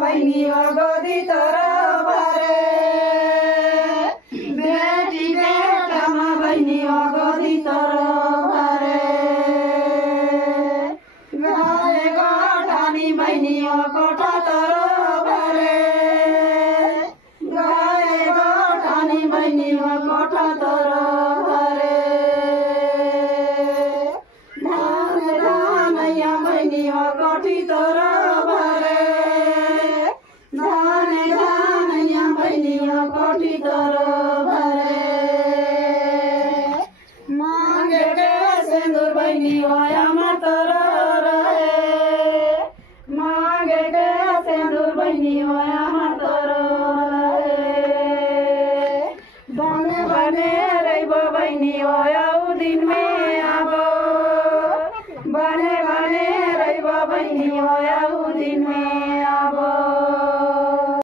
बहिनी हो गोदी तोरो भरे बेटी बेटामा बहिनी हो गोदी तोरो भरे गाए गोठानी बहिनी हो कोठा तोरो भरे गाए गोठानी बहिनी हो कोठा तोरो भरे धान धानैया बहिनी हो कोठी तोरो भरे धान धानैया बहिनी हो कोठी तोरो भरे मागे के सिंदूर बहिनी हो अमर तोरो रहे मागे के सिंदूर बहिनी हो अमर